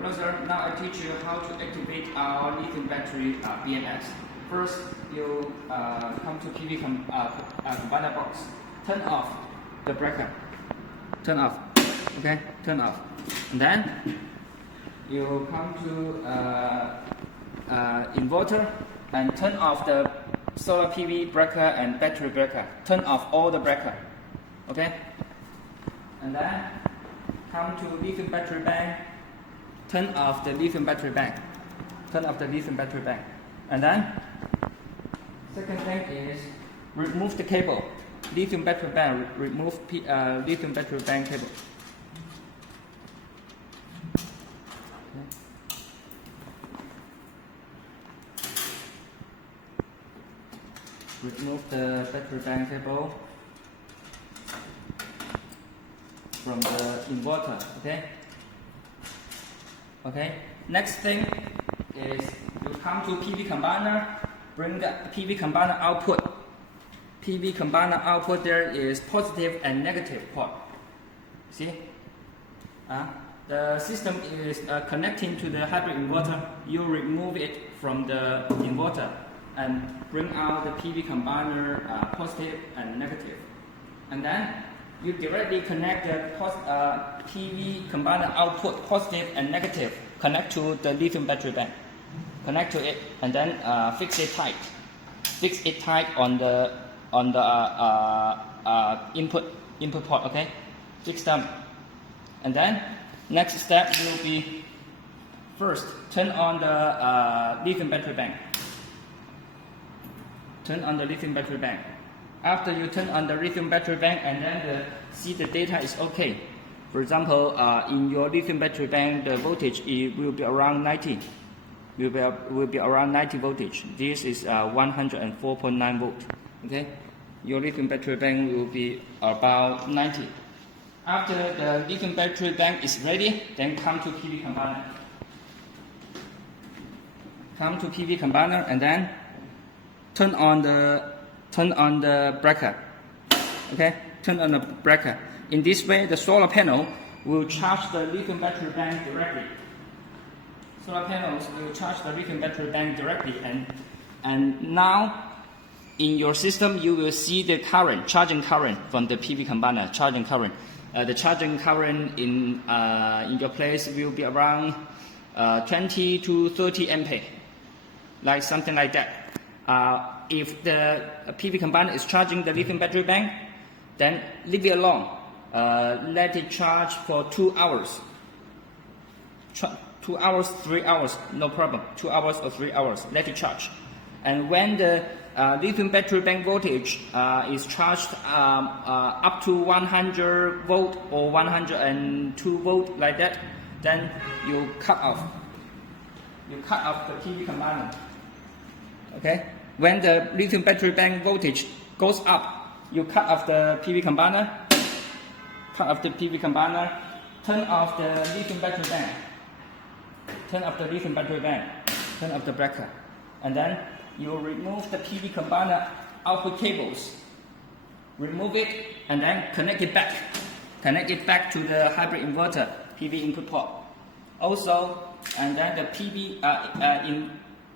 Hello sir, now I teach you how to activate our lithium battery BMS. First, you come to PV combiner box, turn off the breaker, turn off, okay, turn off. And then you come to inverter and turn off the solar PV breaker and battery breaker. Turn off all the breaker, okay? And then come to lithium battery bank. Turn off the lithium battery bank. Turn off the lithium battery bank. And then, second thing is remove the cable. Lithium battery bank. Remove lithium battery bank cable. Remove the battery bank cable from the inverter. Okay. Next thing is you come to PV combiner, bring the PV combiner output. PV combiner output, there is positive and negative port. See? The system is connecting to the hybrid inverter. You remove it from the inverter and bring out the PV combiner positive and negative. And then you directly connect the PV combiner output positive and negative, connect to the lithium battery bank. Connect to it and then fix it tight. Fix it tight on the input port, okay? Fix them. And then next step will be first turn on the lithium battery bank. Turn on the lithium battery bank. After you turn on the lithium battery bank and then see the data is okay. For example, in your lithium battery bank, the voltage will be around 90. Will be around 90 voltage. This is 104.9 volt. Okay, your lithium battery bank will be about 90. After the lithium battery bank is ready, then come to PV combiner. Come to PV combiner and then turn on the breaker. Okay, turn on the breaker. In this way, the solar panel will charge the lithium battery bank directly. Solar panels will charge the lithium battery bank directly, and now in your system you will see the current, charging current from the PV combiner, charging current. The charging current in your place will be around 20 to 30 ampere, like something like that. If the PV combiner is charging the lithium battery bank, then leave it alone. Let it charge for 2 hours. 2 hours, 3 hours, no problem. 2 hours or 3 hours, let it charge. And when the lithium battery bank voltage is charged up to 100 volt or 102 volt like that, then you cut off. You cut off the PV combiner. Okay? When the lithium battery bank voltage goes up, you cut off the PV combiner, turn off the lithium battery bank, turn off the lithium battery bank, turn off the breaker, and then you remove the PV combiner output cables, remove it, and then connect it back to the hybrid inverter PV input port. Also, and then the PV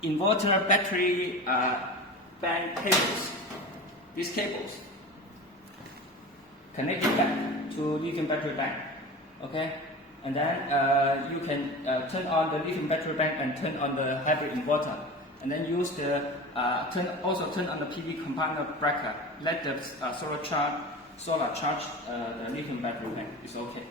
inverter battery bank cables, these cables, connect it back to lithium battery bank, okay? And then you can turn on the lithium battery bank and turn on the hybrid inverter, and then use the also turn on the PV combiner breaker. Let the solar charge the lithium battery bank. It's okay.